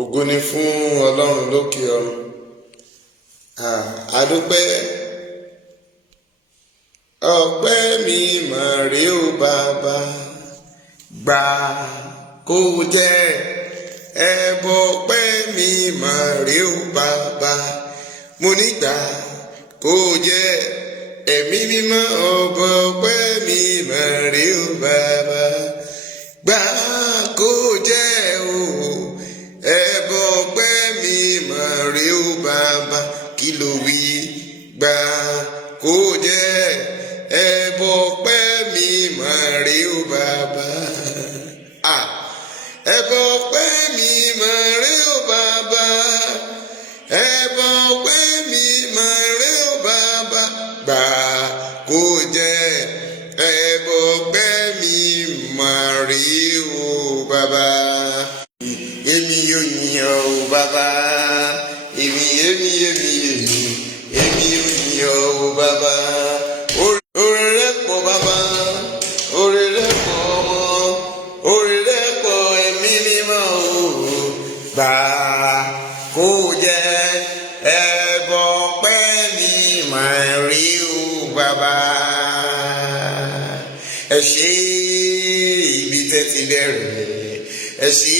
Ògo ni fún Ọlọ́run lókè ọ̀run. Àdúpẹ́ ọpẹ́ mi mà rè ó bàbá, gbà kó jẹ́ ẹbọ ọpẹ́ mi mà rè ó bàbá, mo ní gbà kó jẹ́ ẹ̀mí mímọ́ ọbọ ọpẹ́ mi mà rè ó bàbá, gbà kó jẹ́ ẹbọ ọpẹ́ mi mà rè ó bàbá. Kí ló wí? Gbà kó jẹ́ ẹbọ ọpẹ́ mi mà rè ó bàbá. Ẹbọ ọpẹ́ mi mà rè ó bàbá, ẹbọ ọpẹ́ mi mà rè ó bàbá, gbà kó jẹ́ ẹbọ ọpẹ́ mi mà rè ó bàbá. Èmi yóò yìn ọ́ o bàbá, èmi yóò yìn ọ́ o bàbá. Oore rẹ̀ pọ̀ bàbá, oore rẹ̀ pọ̀ ọmọ, oore rẹ̀ pọ̀ ẹ̀mí mímọ́ o, gbà kó jẹ́ ẹbọ ọpẹ́ mi mà rè ó bàbá. Ẹ ṣé ibi tẹ́ ti bẹ̀rẹ̀, ẹ ṣé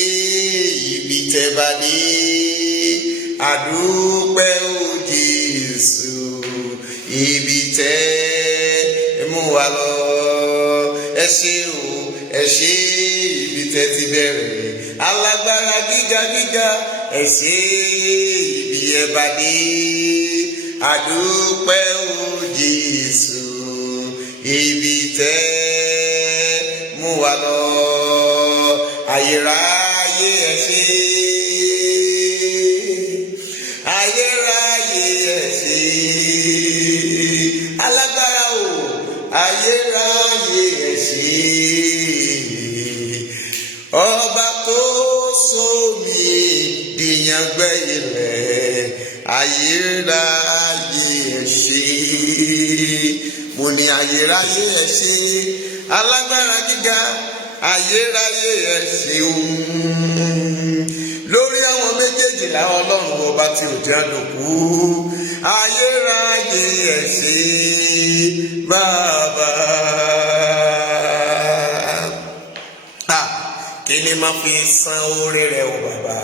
ibi tẹ́ bá dé, àdúpẹ́ o Jésù ibi tẹ́ mú wa lọ. Ẹ ṣé o, ẹ ṣé ibi tẹ́ ti bẹ̀rẹ̀, alágbára gíga gíga, ẹ ṣé ibi ẹ bá dé, àdúpẹ́ o Jésù ibi tẹ́ mú wa lọ. Ayérayé ẹ ṣé, ayérayé ẹ ṣé, alágbára o, ayérayé ẹ ṣé, ọba tó sọ mí dìyàngbẹ ilẹ̀, ayérayé ẹ ṣé, mo ní ayérayé ẹ ṣé, alágbára gíga, ayérayé ẹ ṣeun. Lórí àwọn méjèèjì láwọn ọlọ́run ọba tí ò jẹ́ àdókù, ayérayé ẹ ṣé bàbá. Kí ni máa fi san oore rẹ o bàbá,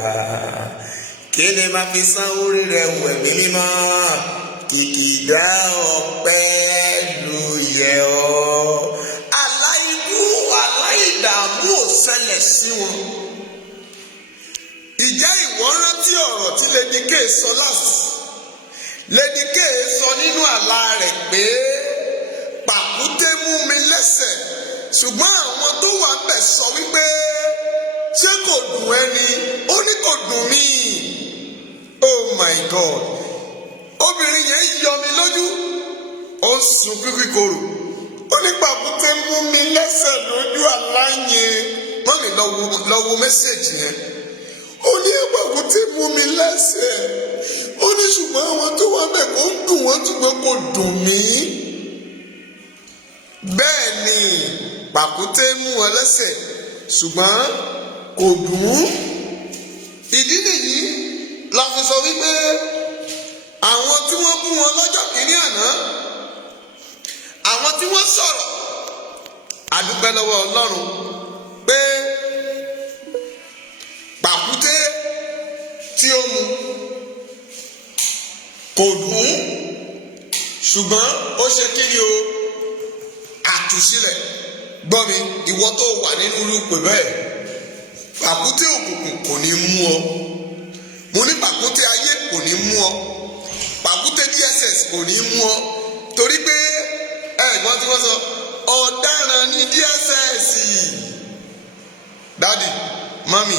kí ni máa fi san oore rẹ o ẹ̀mí mímọ́, kìkìdá ọpẹ́ ló yẹ ọ́. Ìdààmú ò ṣẹlẹ̀ sí wọn. Ìjẹ́ ìwọ rántí ọ̀rọ̀ tí Lady K sọ láti. Lady K sọ nínú àlá rẹ̀ pé pàkúté mú mi lẹ́sẹ̀, ṣùgbọ́n àwọn tó wà bẹ̀ sọ wípé ṣé kò dùn ẹni? Ó ní kò dùn mí. Oh my God! Obìnrin yẹn yọ mi lójú, ó ń sun kíkíkorò. Ó ní pàkúté mú mi lẹ́sẹ̀ lójú àlá yẹn. Wọ́n ní lọ wo mẹ́sẹ̀jì yẹn. Ó ní pàkúté mú mi lẹ́sẹ̀. Ó ní ṣùgbọ́n àwọn tó wá bẹ̀ kó ń dùn wọ́n ṣùgbọ́n kò dùn mí. Bẹ́ẹ̀ ni pàkúté mú wọn lẹ́sẹ̀ ṣùgbọ́n kò dùn. Ìdí nìyí la fi sọ wípé àwọn tí wọ́n bú wọn lọ́jọ́ kìíní àná, àwọn tí wọ́n sọ̀rọ̀, àdúpẹ́ lọ́wọ́ Ọlọ́run pé pàkúté tí ó mu kò dùn, ṣùgbọ́n ó ṣe kí ni o, àtúnṣílẹ̀. Gbọ́ mi, ìwọ tó wà nínú irúpè bẹ́ẹ̀, pàkúté òkùnkùn kò ní mú ọ. Mo ní pàkúté ayé kò ní mú ọ, pàkúté DSS kò ní mú ọ, torí pé ẹ̀gbọ́n tí wọ́n sọ ọ̀daràn ní DSS. Dádì, mọ́mì,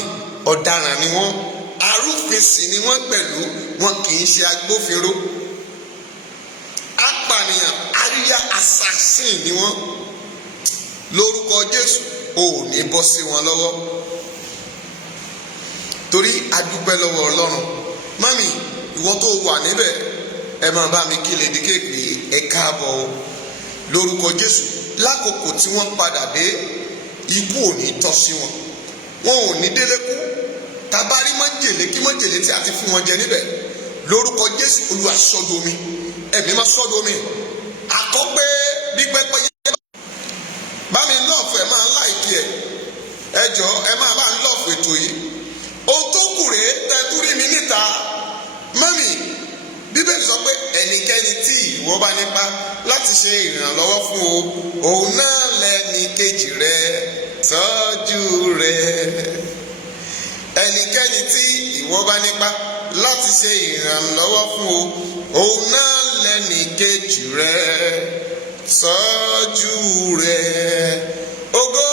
ọ̀daràn ni wọ́n, arúfin sì ni wọ́n pẹ̀lú, wọn kì í ṣe agbófinró. Apànìyàn, àríyá assassin ni wọ́n. Lórúkọ Jésù ò ní bọ́ sí wọn lọ́wọ́, torí adúpẹ́ lọ́wọ́ Ọlọ́run. Mọ́mì, ìwọ tó wà níbẹ̀, ẹ máa bá mi kí Lady K pé ẹ káàbọ̀ o. Lórúkọ Jésù, lákòókò tí wọ́n padà dé, ikú ò ní tọ́ sí wọn, wọn ò ní délé kú, tabari májèlé kí májèlé tí a ti fún wọn jẹ níbẹ̀ lórúkọ Jésù Olúwa sọ́dọ̀ omi, ẹ̀mí máa sọ́dọ̀ omi. Àkọ́pẹ́ bí pẹ́pẹ́ yẹ bá mi lọ́ọ̀fù ẹ̀ máa láìkí ẹ̀, ẹ jọ ẹ máa bá ń lọ́ọ̀fù ètò yìí. Ohun tó kù rèé tẹ́tú rí mi níta mọ́mì, Bíbélì sọ pé ẹnikẹ́ni tí ìwọ bá nípa láti ṣe ìrànlọ́wọ́ fún o, òun náà lẹ́ni kejì rẹ tọ́jú rẹ. Ẹnikẹ́ni tí ìwọ bá nípa láti ṣe ìrànlọ́wọ́ fún o, òun náà lẹ́ni kejì rẹ tọ́jú rẹ. Ògo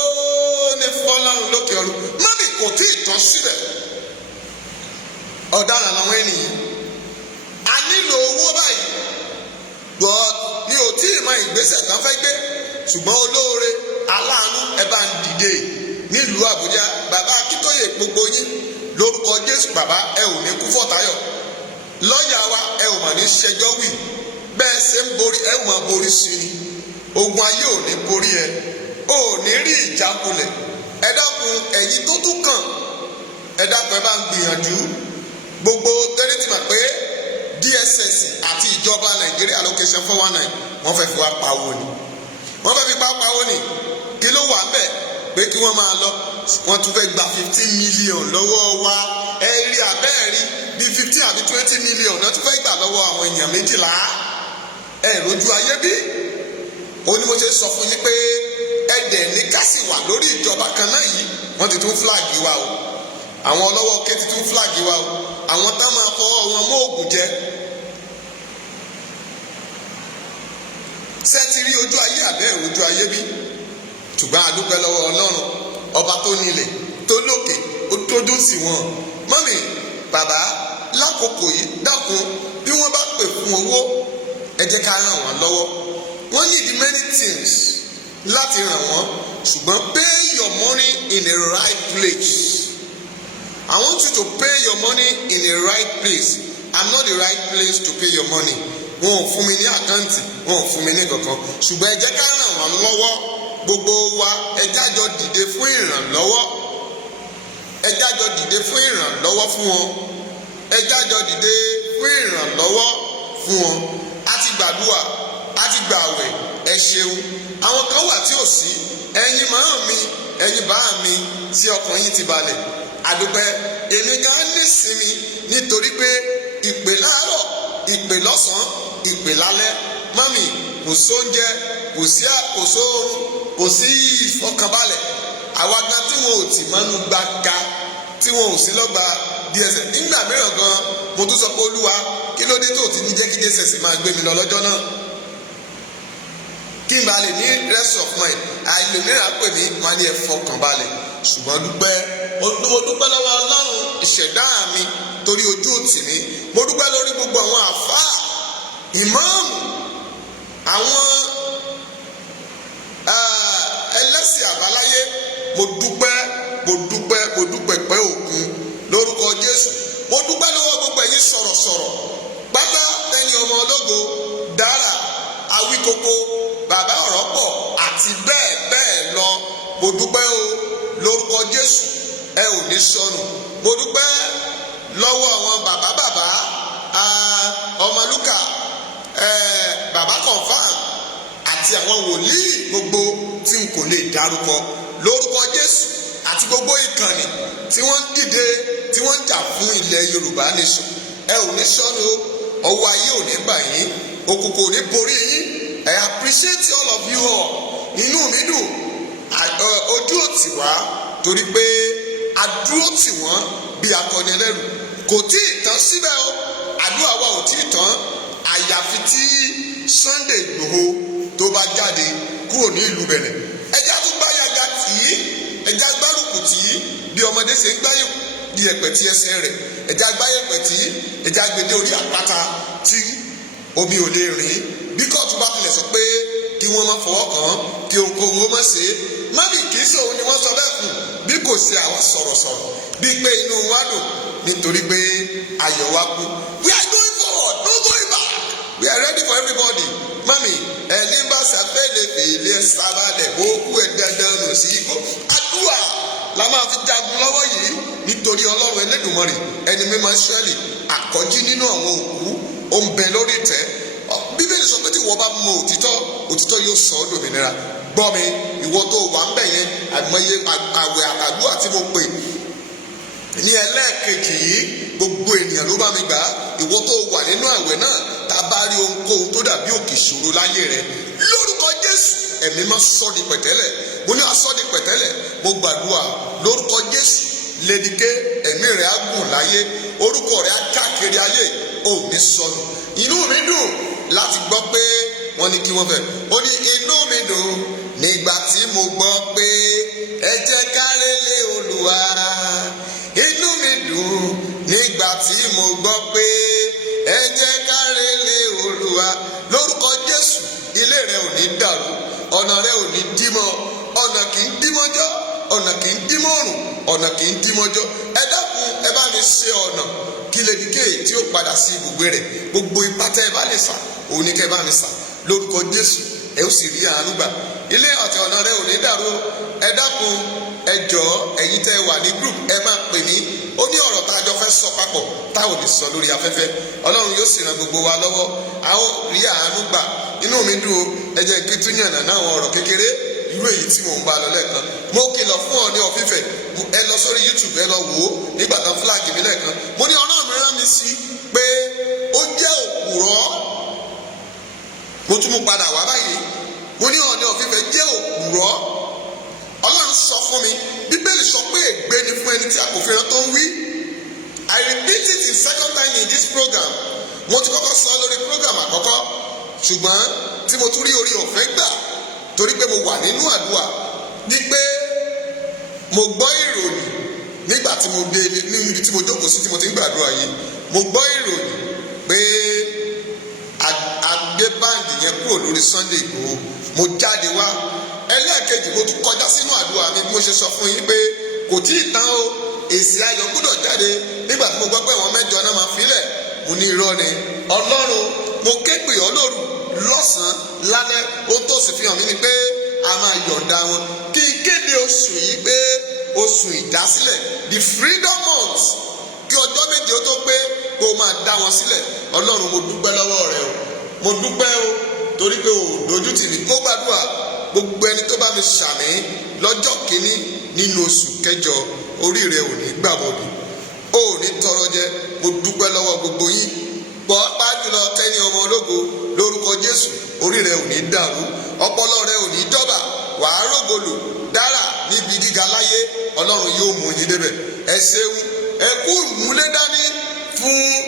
ni fọ́lọ́run lókè ọ̀run. Mọ́mì kò tí ì tán síbẹ̀, ọ̀daràn làwọn ènìyàn. A nílò owó báyìí gbọ́ ni ò tí ì mọ ìgbésẹ̀ kan fẹ́ gbé, ṣùgbọ́n olóore aláàánú ẹ bá ń dìde nílùú Àbújá. Bàbá Akíntóyè gbogbo yín lórúkọ Jésù, bàbá ẹ ò ní kú fọ́tayọ̀. Lọ́ọ̀yà wa ẹ ò mà ní ṣẹjọ́ wì, bẹ́ẹ̀ ṣe ń borí ẹ ò mà borí sí i. Ogun ayé ò ní borí ẹ, ò ní rí ìjákulẹ̀. Ẹ dákun ẹ̀yin tó tún kàn, ẹ dákun ẹ bá ń gbìyànjú. Gbogbo tẹ́lẹ̀ ti mọ̀ pé DSS àti ìjọba Nàìjíríà location 419 wọ́n fẹ́ fi wá pawó ni, wọ́n fẹ́ fi pawó ni. Kí ló wà ń bẹ̀ pé kí wọ́n máa lọ, wọ́n tún fẹ́ gba 15 million lọ́wọ́ wa. Ẹ rí abẹ́ẹ̀rí bí 15 àbí 20 million náà tún fẹ́ gbà lọ́wọ́ àwọn èèyàn 12. Ẹ rojú ayé bí? Ó ní mo ṣe sọ fún yín pé ẹ̀dẹ̀ ní ká sì wà lórí ìjọba kan náà yìí. Wọ́n ti tún flag wa o, àwọn ọlọ́wọ́ ké ti tún flag wa o, àwọn tá máa fọwọ́ wọn mọ́ òògùn jẹ. Ṣé ti rí ojú ayé àbẹ́ ojú ayé bí? Ṣùgbọ́n a dúpẹ́ lọ́wọ́ Ọlọ́run ọba tó nílẹ̀ tó lókè ó tó dún sí wọn. Mọ́mì bàbá lákòókò yìí dákun, bí wọ́n bá pè fún owó ẹ jẹ́ ká ràn wọ́n lọ́wọ́. Wọ́n need many things láti ràn wọ́n, ṣùgbọ́n pay your money in the right place. I want you to pay your money in the right place. I'm not the right place to pay your money. Wọn ò fún mi ní àkáǹtì, wọn ò fún mi ní kankan, ṣùgbọ́n ẹ jẹ́ ká ràn wọ́n lọ́wọ́. Gbogbo wa ẹ jájọ dìde fún ìrànlọ́wọ́, ẹ jájọ dìde fún ìrànlọ́wọ́ fún wọn, ẹ jájọ dìde fún ìrànlọ́wọ́ fún wọn. A ti gbàdúrà, a ti gbààwẹ̀, ẹ ṣeun. Àwọn kan wà tí ò sí, ẹ̀yin màá mi, ẹ̀yin bá mi tí ọkàn yín ti balẹ̀. Àdúpẹ́ èmi gan nísinmi nítorí pé ìpè láàárọ̀, ìpè lọ́sàn-án, ìpè lálẹ́. Mami kò sóúnjẹ, kò sí oorun, kò sí ìfọkànbalẹ̀. Àwa gan tí wọn ò tì mọ́nú gbàgà, tí wọn ò sí lọ́gbà DSS. Nígbà mìíràn gan mo tún sọ pé Olúwa kí ló dé tó ti ní jẹ́ kí DSS máa gbé mi lọ lọ́jọ́ náà, kí n bá lè ní rest of mind. Àìlèmíràn pè mí máa ní ẹ fọkànbalẹ̀. Ṣùgbọ́n mo dúpẹ́ lọ́wọ́ Ọlọ́run ìṣẹ̀dá mi torí ojú òtì mi. Mo dúpẹ́ lórí gbogbo àwọn àfáà, ìmáàmù, àwọn ẹlẹ́sìn àbáláyé. Mo dúpẹ́ pẹ́ òkun lórúkọ Jésù. Mo dúpẹ́ lọ́wọ́ gbogbo ẹ̀yin sọ̀rọ̀sọ̀rọ̀ pátá, ẹni ọmọ ológo, dára, awíkoko, bàbá ọ̀rọ̀ pọ̀ àti bẹ́ẹ̀ bẹ́ẹ̀ lọ. Mo dúpẹ́ o lórúkọ Jésù, ẹ ò ní sọnù. Mo dúpẹ́ lọ́wọ́ àwọn bàbá Ọmọlúkà, bàbá Confirm àti àwọn wòlíì gbogbo tí n kò lè dárúkọ lórúkọ Jésù, àti gbogbo ìkànnì tí wọ́n ń dìde, tí wọ́n ń jà fún ilẹ̀ Yorùbá nation. Ẹ ò ní sọnù, ọwọ́ ayé ò ní bà yín, òkùnkùn ò ní borí yín. I appreciate all of you all. Inú mi dùn, ojú ò tì wá torí pé a dúró tì wọ́n bí akọni ẹlẹ́rù. Kò tí ì tán síbẹ̀ o, àdúrà wa ò tí ì tán. Àyàfi tí Sunday Igboho tó bá jáde kúrò ní ìlú Bẹ̀nẹ̀, ẹja tó gbá yàgà tì í, ẹja gbárùkù tì í bí ọmọdé ṣe ń gbáyé bí ẹ̀pẹ̀ tí ẹsẹ̀ rẹ̀, ẹja gbáyẹ̀pẹ̀ tì í, ẹja gbèdé orí àpáta tí omi ò lè rìn. Bí kóòtù bá tilẹ̀ sọ pé kí wọ́n má fọwọ́ kàn án, kí ohunkóhun ó má ṣe é, mọ́mì kì í ṣe òun ni wọ́n sọ bẹ́ẹ̀ fún, bí kò ṣe àwọn sọ̀rọ̀sọ̀rọ̀ bíi pé inú wa dùn nítorí pé ayọ̀ wa kú. We are going forward, no going back. We are ready for everybody. Mọ́mì ẹ̀lí bá ṣàfẹ́lẹ̀ fèlè sábàlẹ̀ òkú ẹ̀ dandan nù sí ikú. Àdúrà la máa fi jagun lọ́wọ́ yìí nítorí Ọlọ́run Elédùmarè ẹni mímọ́ Ísírẹ́lì àkọ́jí nínú àwọn òkú ó ń bẹ lórí ìtẹ́. Bíbélì sọ pé tí ìwọ bá mọ òtítọ́, òtítọ́ yóò sọ ọ́ dòmìnira. Gbọ́ mi, ìwọ tó wà ń bẹ̀ yẹn, àìmọye àwẹ̀ àtàdúrà tí mo pè ní ẹlẹ́ẹ̀kejì yìí, gbogbo ènìyàn ló bá mi gbà á. Ìwọ tó wà nínú àwẹ̀ náà, tá a bá rí ohunkóhun tó dàbí òkè ìṣòro láyé rẹ, lórúkọ Jésù ẹ̀mí máa sọ́ di pẹ̀tẹ́lẹ̀. Mo ní asọ́ di pẹ̀tẹ́lẹ̀. Mo gbàdúrà lórúkọ Jésù, lédìké ẹ̀mí rẹ̀ á gùn láyé, orúkọ rẹ̀ á káàkiri ayé, ò ní sọnù. Inú mi dùn láti gbọ́ pé wọ́n ní kí wọ́n fẹ́. Ó ní inú mi dùn nígbà tí mo gbọ́ pé ẹ jẹ́ ká relé Olúwa. Inú mi dùn nígbà tí mo gbọ́ pé ẹ jẹ́ ká relé Olúwa. Lórúkọ Jésù, ilé rẹ ò ní dàrú, ọ̀nà rẹ ò ní dímọ́, ọ̀nà kì í dímọ́jọ́, ọ̀nà kì í dímọ́rùn, ọ̀nà kì í dímọ́jọ́. Ẹ dákun, ẹ bá mi ṣe ọ̀nà kí lédìké tí ó padà sí ibùgbé rẹ̀. Gbogbo ipá tẹ́ ẹ bá lè sà, òun ni kẹ́ ẹ bá mi sà. Lórúkọ Jésù, ẹ ó sì rí àánú gbà. Ilé àti ọ̀nà rẹ ò ní dàrú. Ẹ dákun, ẹ jọ̀ọ́, ẹ̀yin tẹ́ ẹ wà ní group, ẹ máa pè mí. Ó ní ọ̀rọ̀ tá a jọ fẹ́ sọ papọ̀ tá ò ní sọ lórí afẹ́fẹ́. Ọlọ́run yóò sì ràn gbogbo wa lọ́wọ́. A ó rí àánú gbà. Inú mi dùn o. Ẹ jẹ́ kí tún yànnà náà àwọn ọ̀rọ̀ kékeré irú èyí tí mò ń bá lọ lẹ́ẹ̀kan. Mo kìlọ̀ fún ọ ní ọ̀fífẹ́. Ẹ lọ sórí YouTube, ẹ lọ wò ó nígbà tán flag mi lẹ́ẹ̀kan. Mo ní Ọlọ́run mi rán mi sí pé ó jẹ́ òpùrọ́. Mo tún mú padà wá báyìí. Mo ní Ọọ̀ni ọ̀fífẹ́ jẹ́ òpùrọ́. Ọlọ́run sọ fún mi, Bíbélì sọ pé ègbé ni fún ẹni tí a kò fi rán tó ń wí. I repeat it in second time in this program. Mo ti kọ́kọ́ sọ lórí program àkọ́kọ́, ṣùgbọ́n tí mo tún rí orí ọ̀fẹ́ gbà torí pé mo wà nínú àdúrà ní pé mo gbọ́ ìròyìn nígbà tí mo dé níbi tí mo jókòó sí tí mo ti ń gbàdúrà yìí. Mo gbọ́ ìròyìn pé a gbé báǹdì yẹn kúrò lórí Sunday Igboho. Mo jáde wá. Ẹlẹ́ẹ̀kejì, mo tún kọjá sínú àdúrà mi bí mo ṣe sọ fún yín pé kò tí ì tán o, èsì ayọ̀ gbọ́dọ̀ jáde. Nígbà tí mo gbọ́ pé àwọn 8 náà máa filẹ̀, mo ní irọ́ ni. Ọlọ́run, mo ké pè ọ́ lóru, lọ́sàn-án, lálẹ́. Ohun tó sì fi hàn mí ni pé a máa yọ̀ǹda wọn. Kí n kéde oṣù yìí pé oṣù ìdásílẹ̀, the freedom month, kí ọjọ́ méje ó tó pé kó o máa dá wọn sílẹ̀. Ọlọ́run, mo dúpẹ́ lọ́wọ́ rẹ o. Mo dúpẹ́ o torí pé o dojú tì mí. Mo gbàdúrà gbogbo ẹni tó bá mi ṣàmì lọ́jọ́ kìíní nínú oṣù kẹjọ, orí rẹ ò ní gbàbọ̀dù, o ò ní tọrọ jẹ. Mo dúpẹ́ lọ́wọ́ gbogbo yín. Pàápàá jùlọ Tẹ́ni ọmọ ológo, lórúkọ Jésù, orí rẹ ò ní dàrú, ọpọlọ rẹ ò ní dọ́bà, wàá rògbòlò dára níbi gíga láyé. Ọlọ́run yóò mú yín débẹ̀. Ẹ ṣeun, ẹ kú ìmúlé dání fún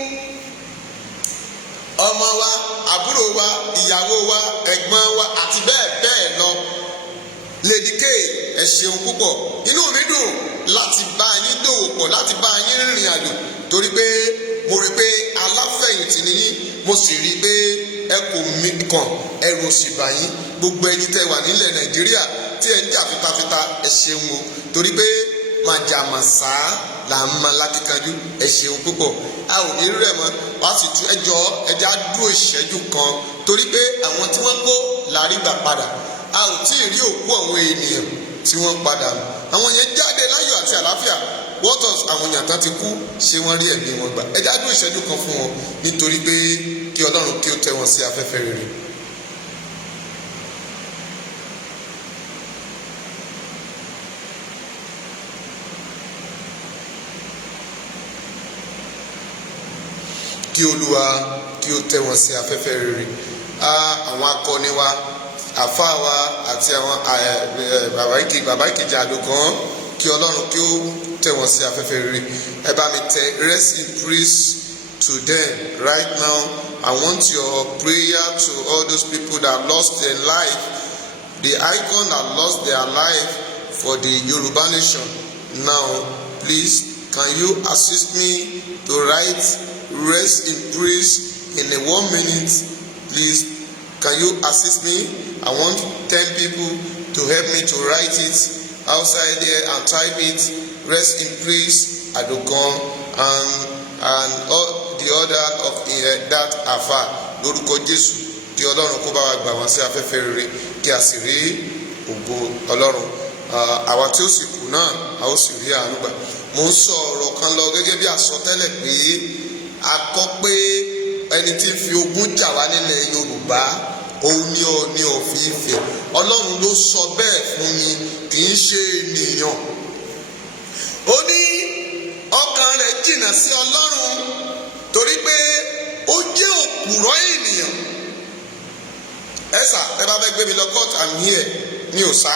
ọmọ wa, àbúrò wa, ìyàwó wa, ẹ̀gbọ́n wa àti bẹ́ẹ̀ bẹ́ẹ̀ lọ. Lady K, ẹ ṣeun púpọ̀. Inú mi dùn láti bá yín dòwò pọ̀, láti bá yín rìnrìn àjò torí pé mo rí pé aláfẹ̀yìntì ni yín. Mo sì rí pé ẹ kò mí kàn, ẹrù òsì bà yín. Gbogbo ẹni tẹ́ wà nílẹ̀ Nàìjíríà tí ẹ ń jà fitafita, ẹ ṣeun o torí pé màjàmásá là ń máa lákìkanjú. Ẹ ṣeun púpọ̀. A ò ní rẹ̀ mọ́. Wá sì tún ẹjọ́ ẹja dúró ìṣẹ́jú kan torí pé àwọn tí wọ́n kó làrí gbà padà. A ò tí ì rí òkú àwọn ènìyàn tí wọ́n padà. Àwọn yẹn jáde láyọ̀ àti àlàáfíà. What of àwọn èèyàn tán ti kú, ṣé wọ́n rí ẹ̀mí wọn gbà? Ẹja dúró ìṣẹ́jú kan fún wọn nítorí pé kí Ọlọ́run kí ó tẹ́ wọn sí afẹ́fẹ́ rere. Kí Olúwa kí ó tẹ́ wọn sí afẹ́fẹ́ rere. Àwọn akọni wa, àfáà wa àti àwọn bàbá ìkejì àlùkàn, kí Ọlọ́run kí ó tẹ́ wọn sí afẹ́fẹ́ rere. Ẹ bá mi tẹ rest in peace to them right now. I want your prayer to all those people that lost their life, the icon that lost their life for the Yoruba nation. Now, please, can you assist me to write rest in peace in a 1 minute? Please, can you assist me? I want 10 people to help me to write it outside there and type it. Rest in peace, Adogun, and all the other of that Afa. Lórúkọ Jésù, kí Ọlọ́run kó bá wa gbà wọ́n sí afẹ́fẹ́ rere, kí a sì rí ògo Ọlọ́run. àwa tí ó sì kù náà a ó sì rí àánú gbà. Mo ń sọ ọ̀rọ̀ kan lọ gẹ́gẹ́ bí àsọtẹ́lẹ̀ pé a kọ́ pé ẹni tí ń fi ogun jà wá nílẹ̀ Yorùbá òun ni Ọọ̀ni of Ifẹ̀. Ọlọ́run ló sọ bẹ́ẹ̀ fún mi, kì í ṣe ènìyàn. Ó ní ọkàn rẹ̀ jìnnà sí Ọlọ́run torí pé ó jẹ́ òpùrọ́ ènìyàn. Ẹ̀sà ẹ bá fẹ́ gbé mi lọ court, I'm here, mi ò sá.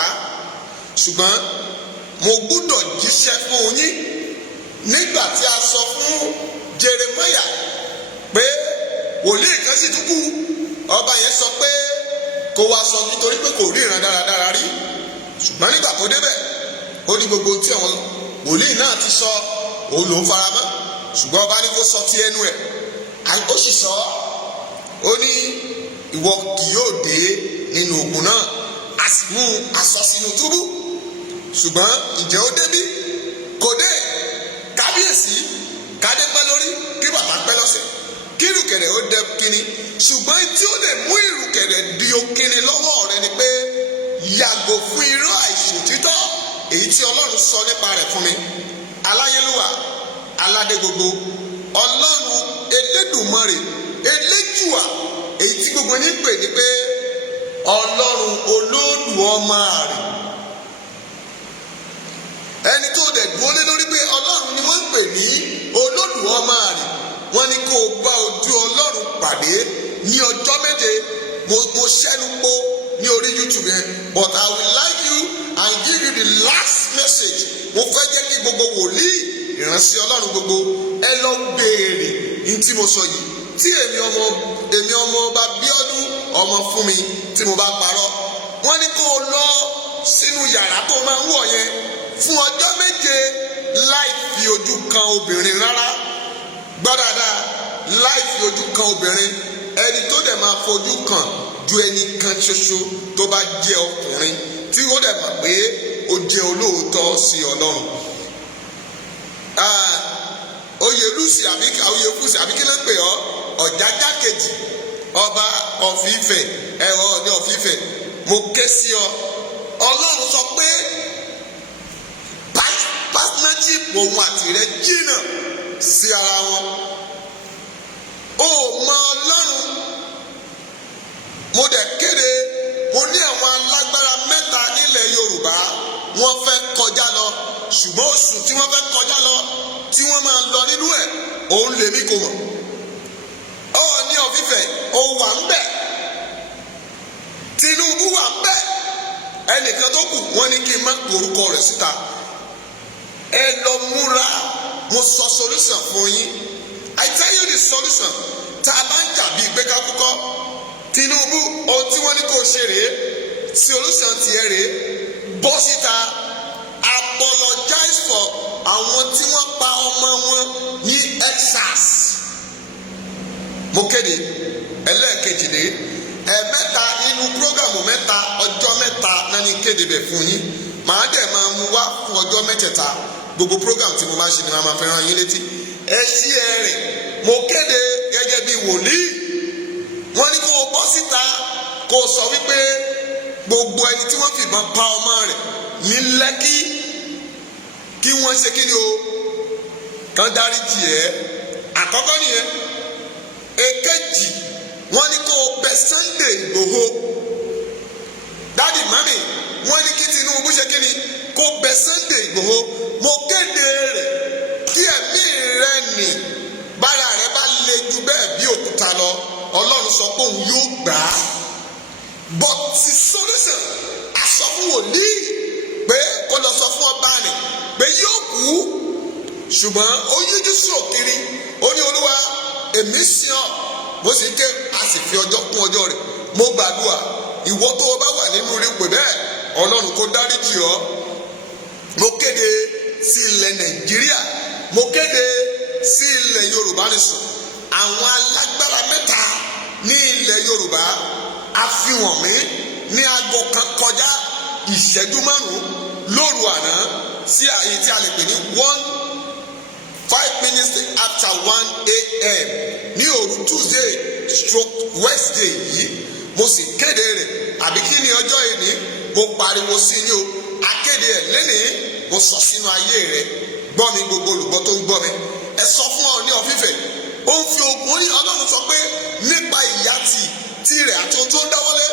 Ṣùgbọ́n mo gbúdọ̀ jíṣẹ́ fún yín nígbà tí a sọ fún Jeremiah pé wòlíì kan sì tún kú. Ọba yẹn sọ pé kó wá sọ nítorí pé kò ríran dáradára rí. Ṣùgbọ́n nígbà tó débẹ̀ ó ní gbogbo tí àwọn wòlíì náà ti sọ òun ló ń fara mọ́. Ṣùgbọ́n ọba ní kó sọ ti ẹnu ẹ̀, ó sì sọ ó ní ìwọ kì yóò dé nínú ogun náà, a sì mú aṣọ sínú túbú. Ṣùgbọ́n ǹjẹ́ ó débí? Kò dé. Kábíyèsí kádé pẹ́ lórí kí bàbá pẹ́ lọ́sẹ̀, kí ìrùkẹ̀rẹ̀ ó dẹ kíni. Ṣùgbọ́n tí ó lè mú ìrùkẹ̀rẹ̀ di okíni lọ́wọ́ rẹ ni pé yàgò fún irọ́ àìṣòtítọ́ èyí tí Ọlọ́run sọ nípa rẹ̀ fún mi. Aláyélúwà aládé gbogbo, Ọlọ́run Elédùmarè eléjùwà, èyí tí gbogbo ní pè ní pé Ọlọ́run Olódùmarè. Ẹni tó dẹ̀ dúró lé lórí pé Ọlọ́run ni wọ́n ń pè ní Olódùmarè. Wọ́n ní kó o bá ojú Ọlọ́run pàdé ní ọjọ́ méje. Mo ṣẹ́nu pó ní orí YouTube yẹn, but I will like you and give you the last message. Mo fẹ́ jẹ́ kí gbogbo wòlíì ìránṣẹ́ Ọlọ́run gbogbo ẹ lọ béèrè ní tí mo sọ yìí. Tí èmi ọmọ ọba Bíọ́dún ọmọ fún mi tí mo bá parọ́, wọ́n ní kó o lọ sínú yàrá tó máa ń wọ̀ yẹn fún ọjọ́ méje láì fi ojú kan obìnrin rárá. Gbọ́ dáadáa, láì fi ojú kan obìnrin. Ẹni tó dẹ̀ máa fojú kan ju ẹni kan ṣoṣo tó bá jẹ́ ọkùnrin tí ó dẹ̀ mọ̀ pé ó jẹ́ olóòótọ́ sí Ọlọ́run. Oyèlúsì àbí Oyèkúsì àbí kí ló ń pè ọ́? Ọ̀jájá kejì ọba of Ifẹ̀, Ọọ̀ni of Ifẹ̀, mo ké sí ọ. Ọlọ́run sọ pé partnership òun àti rẹ jìnnà sí ara wọn. Ó mọ Ọlọ́run. Mo dẹ̀ kéde, mo ní àwọn alágbára mẹ́ta nílẹ̀ Yorùbá wọ́n fẹ́ kọjá lọ, ṣùgbọ́n oṣù tí wọ́n fẹ́ kọjá lọ tí wọ́n máa lọ nínú ẹ̀ òun lèmi kò mọ̀. Ọọ̀ni of Ifẹ̀ ó wà ń bẹ̀, Tinubu wà ń bẹ̀, ẹnìkan tó kù wọ́n ní kí n má porúkọ rẹ̀ síta. Ẹ lọ múra, mo sọ solution fún yín. I tell you the solution. Tá a bá ń jà bíi pé ká kúkọ́, Tinubu ohun tí wọ́n ní kó ṣe rèé, solution tiẹ̀ rèé, bọ́ síta, apologize for àwọn tí wọ́n pa ọmọ wọn ní Texas. Mo kéde ẹlẹ́ẹ̀kejì lé ẹ̀mẹ́ta nínú prógàmù mẹ́ta ọjọ́ mẹ́ta náà ní kéde bẹ̀ fún yín. Màá dẹ̀ máa mú wá fún ọjọ́ mẹ́tẹ̀ẹ̀ta. Gbogbo prógàmù tí mo bá ṣe ni màá máa fẹ́ rán yín létí. Ẹ ṣí ẹ rìn. Mo kéde gẹ́gẹ́ bí wòlíì. Wọ́n ní kó o bọ́ síta kó o sọ wípé gbogbo ẹni tí wọ́n fìbọn pa ọmọ rẹ̀ ní Lẹ́kí kí wọ́n ṣe kí ni o, kán dáríjì ẹ́. Àkọ́kọ́ nìyẹn. Èkejì, wọ́n ní kó o bẹ Sunday Ìgbòho. Dádì mami, wọ́n ní kí Tinubu ṣe kí ni, kó bẹ Sunday Ìgbòho. Mo kéde rẹ̀ kí ẹ̀mí rẹ̀ nì bára rẹ̀ bá le ju bẹ́ẹ̀ bí òkúta lọ. Ọlọ́run sọ pé òun yóò gbà á. But the solution, a sọ fún wòlíì pé kó lọ sọ fún ọba rẹ̀ pé yóò kú. Ṣùgbọ́n ó yíjú sí òkiri, ó ní Olúwa èmi sìn ọ́, mo sì ké, a sì fi ọjọ́ kún ọjọ́ rẹ̀. Mo gbàdúrà ìwọ tó o bá wà nínú rí pé bẹ́ẹ̀ Ọlọ́run kó dáríjì ọ́. Mo kéde sí ilẹ̀ Nàìjíríà, mo kéde sí ilẹ̀ Yorùbá nìsọ̀. Àwọn alágbára mẹ́ta ní ilẹ̀ Yorùbá àfihàn mi ní aago kan kọjá ìṣẹ́jú márùn-ún lóru àná sí àyè tí a lè pè ní 5 minutes after 1 a.m. ní òru Tuesday stroke Wednesday yìí. Mo sì kéde rẹ̀, àbí kí ni ọjọ́ ìní, mo pariwo sí ni o. akéde ẹ̀ lénìí mo sọ sínú ayé rẹ. Gbọ́ mi gbogbo olùgbọ́ tó ń gbọ́ mi, ẹ sọ fún Ọọ̀ni of Ifẹ̀, ó ń fi ogun orí. Ọlọ́run sọ pé nípa ìyà tirẹ̀ àti ohun tó ń dáwọ́lé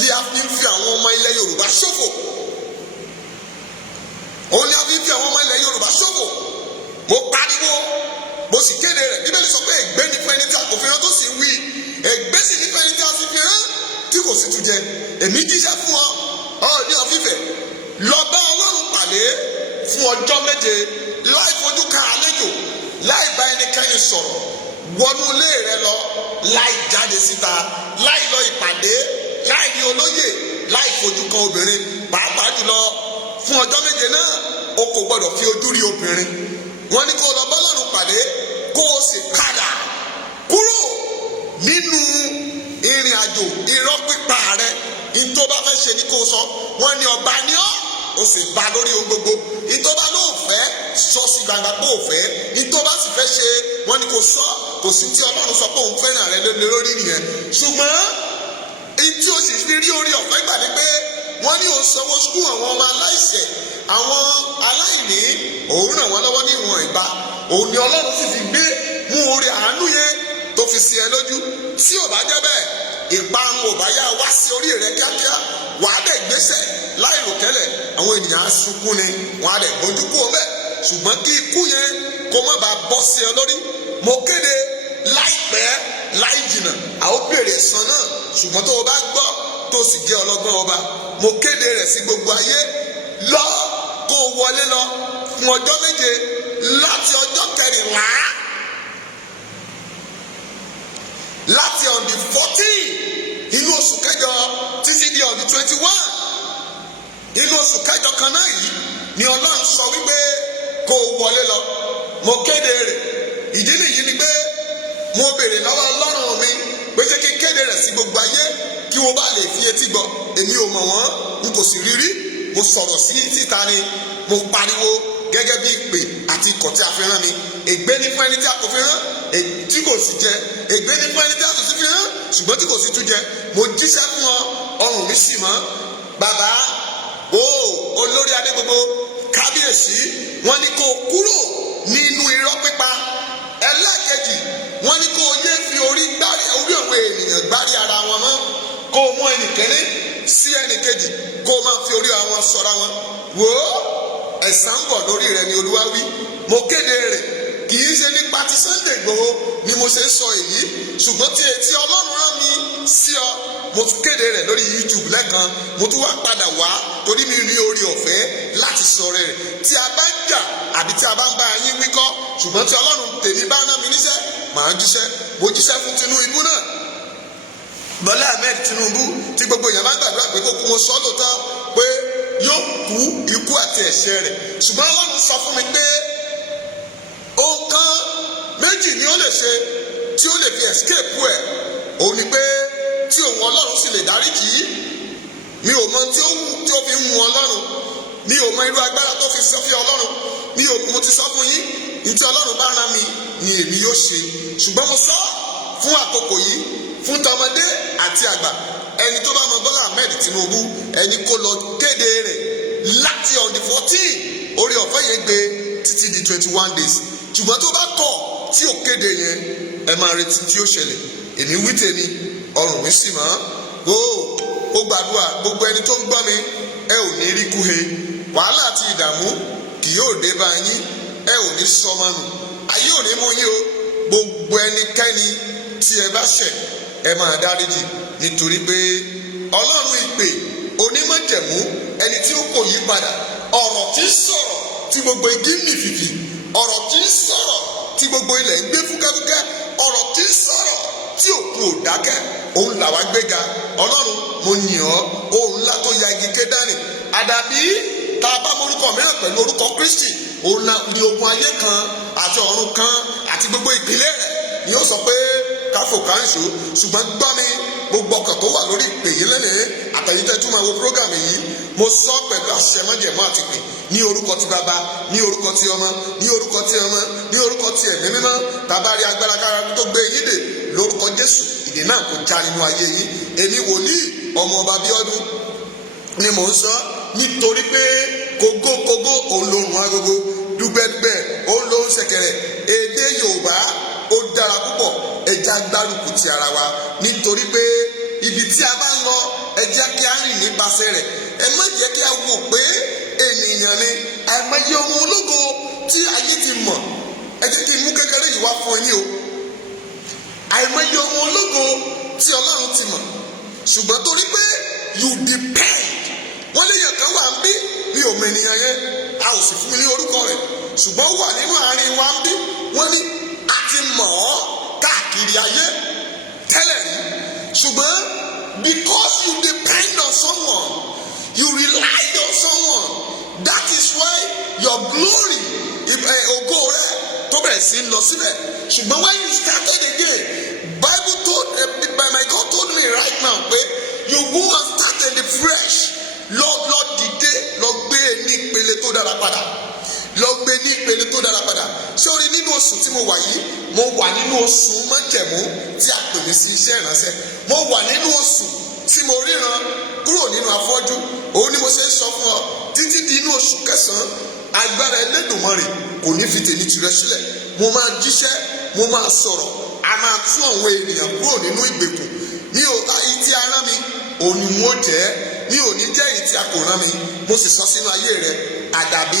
lè a fi ń fi àwọn ọmọ ilẹ̀ Yorùbá ṣòfò. Òun ni a fi ń fi àwọn ọmọ ilẹ̀ Yorùbá ṣòfò. Mo pariwo, mo sì kéde rẹ̀. Bíbélì sọ pé ègbé ni fún ẹni tí a kò fi rán tó sì ń wí, ègbé sì ni fún ẹni tí a sì fi rán tí kò sì tún jẹ. Èmi jíṣẹ́ fún ọ, Ọọ̀ni of Ifẹ̀, lọ bá Ọlọ́run pàdé fún ọjọ́ méje láì fojú kan àlejò, láì bá ẹnikẹ́ni sọ̀rọ̀, wọnú ilé rẹ lọ láì jáde síta, láì lọ ìpàdé, láì rí olóyè, láì fojú kan obìnrin. Pàápàá jùlọ fún ọjọ́ méje náà o kò gbọdọ̀ fi ojú rí obìnrin. Wọ́n ní kó lọ bá Ọlọ́run pàdé kó o sì padà kúrò nínú ìrìn àjò irọ́ pípa rẹ. Ìtò bá fẹ́ ṣe ni kó sọ. Wọ́n ní ọba ni ọ́, ó sì bá lórí ohun gbogbo. Ìtò bá lóò fẹ́ sọ sí gbangba pé ò fẹ́. Ìtò bá sì fẹ́ ṣe, wọ́n ní kó sọ. Kò sí tí Ọlọ́run sọ pé òun fẹ́ràn rẹ lórí nìyẹn. Ṣùgbọ́n ìtí o sì fi rí orí ọ̀fẹ́ gbà ní pé wọ́n ní òun sanwó sukùl àwọn ọmọ aláìṣẹ̀, àwọn aláìní, òun ràn wọ́n lọ́wọ́ ní ìwọ̀n ìbá. Òun ni Ọlọ́run sì fi gbé mú orí àánú yẹn tó fi sí ẹ lójú. Tí ò bá jẹ́ bẹ́ẹ̀, ìparun ò bá yá wá sí orí rẹ kíákíá. Wàá dẹ̀ gbéṣẹ̀ láì rò tẹ́lẹ̀. Àwọn ènìyàn á sunkún ni, wọ́n á dẹ̀ bójú kú o bẹ́ẹ̀. Ṣùgbọ́n kí ikú yẹn kó má bàa bọ́ sí ẹ lórí. Mo kéde láìpẹ́ láì jìnnà a ó béèrè ẹ̀san náà. Ṣùgbọ́n tó o bá gbọ́ tó sì jẹ́ ọlọ́gbọ́n ọba, mo kéde rẹ̀ sí gbogbo ayé. Lọ kó o wọlé lọ fún ọjọ́ méje láti ọjọ́ 14 láti on the 14 inú oṣù kẹjọ títí di on the 21 inú oṣù kẹjọ kan náà yìí ni Ọlọ́run sọ wípé kó o wọlé lọ. Mo kéde rẹ̀. Ìdí nìyí ni pé mo béèrè lọ́wọ́ Ọlọ́run mi pé ṣé kí n kéde rẹ̀ sí gbogbo ayé kí wọ́n bá lè fi etí gbọ́. Èmi ò mọ̀ wọ́n, n kò sì rírí. Mo sọ̀rọ̀ sí síta ni, mo pariwo gẹ́gẹ́ bí ìpè àti ikọ̀ tí a fi rán mi. Ègbé ni fún ẹni tí a kò fi rán tí kò sì jẹ, ègbé ni fún ẹni tí a kò sì fi rán ṣùgbọ́n tí kò sì tún jẹ. Mo jíṣẹ́ fún ọ, ọrùn mi sì mọ́. Bàbá olórí adé gbogbo, kábíyèsí, wọ́n ní kó o kúrò nínú irọ́ pípa. Ẹlẹ́ẹ̀kejì, wọ́n ní kó o yé fi orí àwọn ènìyàn gbárí ara wọn mọ́. Kó o mú ẹnìkẹ́ni sí ẹnìkejì, kó o máa fi orí àwọn sọ̀rọ̀ wọn. Wò ó, ẹ̀san ń bọ̀ lórí rẹ ni Olúwa wí. Mo kéde rẹ̀. Kì í ṣe nípa ti Sunday Igboho ni mo ṣe ń sọ èyí, ṣùgbọ́n tí etí Ọlọ́run rán mi sí ọ, mo tún kéde rẹ̀ lórí YouTube lẹ́ẹ̀kan. Mo tún wá padà wá torí mi rí orí ọ̀fẹ́ láti sọ rẹ̀. Tí a bá ń jà àbí tí a bá ń bá yín wíkọ́, ṣùgbọ́n tí Ọlọ́run tèmi bá ná mi níṣẹ́, màá jíṣẹ́. Mo jíṣẹ́ fún Tinubu náà, Bọ́lá Ahmed Tinubu, tí gbogbo èèyàn bá ń gbàdúrà pé kó kú. Mo sọ lóòótọ́ pé yóò kú ikú àti ẹ̀ṣẹ̀ rẹ̀, ṣùgbọ́n Ọlọ́run sọ fún mi pé ohun kan méjì ni ó lè ṣe tí ó lè fi escape ẹ̀. Òun ni pé tí òun Ọlọ́run sì lè dáríjì í. Mi ò mọ tí ó fi ń mu Ọlọ́run, mi ò mọ irú agbára tó fi sọ fún Ọlọ́run. Mo ti sọ fún yín, ní tí Ọlọ́run bá rán mi ni èmi yóò ṣe. Ṣùgbọ́n mo sọ fún àkókò yìí, fún tọmọdé àti àgbà, ẹni tó bá mọ Bọ́lá Ahmed Tinubu, ẹni kó lọ kéde rẹ̀ láti on the 14 orí ọ̀fẹ́ yẹn gbé títí di 21 days. Ṣùgbọ́n tó bá kọ̀ tí ò kéde yẹn, ẹ máa retí tí ó ṣẹlẹ̀. Èmi wí tèmi, ọrùn mi sì mọ́. Ó gbàdúrà gbogbo ẹni tó ń gbọ́ mi, ẹ ò ní rí kúhe. Wàhálà àti ìdààmú kì yóò dé bá yín, ẹ ò ní sọmọ nù. Ayé ò ní mú yín o. Gbogbo ẹnikẹ́ni tí ẹ bá ṣẹ̀, ẹ máa dáríjì, nítorí pé Ọlọ́run ìpè onímájẹ̀mú, ẹni tí ó kò yí padà, ọ̀rọ̀ tí ń sọ̀rọ̀ tí gbogbo igi ń mì fìfì, ọ̀rọ̀ tí ń sọ̀rọ̀ tí gbogbo ilẹ̀ ń gbé fúkẹ́fúkẹ́, ọ̀rọ̀ tí ń sọ̀rọ̀ tí òkun ò dákẹ́, òun làwa gbéga. Ọlọ́run, mo yìn ọ́, òun ńlá tó ya igi Kédárì. Àdàbí tá a bá morúkọ mìíràn pẹ̀lú orúkọ Kristi, òun ni ogun ayé kan àti ọ̀run kan àti gbogbo ìpìlẹ̀ rẹ̀ ni ó sọ pé káfò káńṣó. Ṣùgbọ́n gbọ́ mi, gbogbo ọkàn tó wà lórí ìpè yìí lẹ́nìí, àtẹ̀yìntẹ́ tún máa wo program yìí, mo sọ pẹ̀lú àṣẹ májẹ̀mú àti pè ní orúkọ ti Baba, ní orúkọ ti Ọmọ, ní orúkọ ti Ọmọ, ní orúkọ ti Ẹ̀mí Mímọ́. Tàbá rí agbára kára tó gbé yín dè lórúkọ Jésù, ìdè náà kò já nínú ayé yín. Èmi wòlíì ọmọ ọba Bíọ́dún ni mò ń sọ, nítorí pé kógókógó òun lòun agogo, dùgbẹ̀dùgbẹ̀ òun lòun ṣẹ̀kẹ̀rẹ̀. Èdè Yorùbá ó dára púpọ̀, ẹ jẹ́ á gbárùkù ti ara wa, nítorí pé ibi tí a bá ń lọ ẹ jẹ́ kí a rìn nípasẹ̀ rẹ̀. Ẹ má jẹ́ kí a wò pé ènìyàn ni. Àìmọye ọmọ ológo tí ayé ti mọ̀, ẹ jẹ́ kí n mú kékeré yìí wá fún yín o. Àìmọye ọmọ ológo tí Ọlọ́run ti mọ̀, ṣùgbọ́n torí pé you depend, wọ́n léèyàn kan wà ń bí, mi ò mọ ènìyàn yẹn, a ò sì fún mi ní orúkọ rẹ̀, ṣùgbọ́n ó wà nínú àárín wa ń bí. Wọ́n ní a ti mọ̀ ọ́ káàkiri ayé tẹ́lẹ̀ rí, ṣùgbọ́n because you depend on someone, you rely on someone, that is why your glory, ògo rẹ̀ tó bẹ̀rẹ̀ sí lọ síbẹ̀. Ṣùgbọ́n when you started again, Bible told my God told me right now pé you go and start in the fresh. Lọ dìde, lọ gbé ní ìpele tó dára padà, lọ gbé ní ìpele tó dára padà. Ṣé o rí nínú oṣù tí mo wà yìí, mo wà nínú oṣù májẹ̀mú tí a pè mí sí iṣẹ́ ìránṣẹ́. Mo wà nínú oṣù tí mo ríran kúrò nínú afọ́jú. Òun ni mo ṣe ń sọ fún ọ títí di inú oṣù kẹsàn-án. Agbára Elédùmarè kò ní fi tèmi tirẹ̀ sílẹ̀. Mo máa jíṣẹ́, mo máa sọ̀rọ̀, a máa tú àwọn ènìyàn kúrò nínú ìgbèkùn. Mi ò ayé tí a rán mi, òun ni mo jẹ́. Mi ò ní jẹ́ èyí tí a kò rán mi. Mo sì sọ sínú ayé rẹ, àdàbí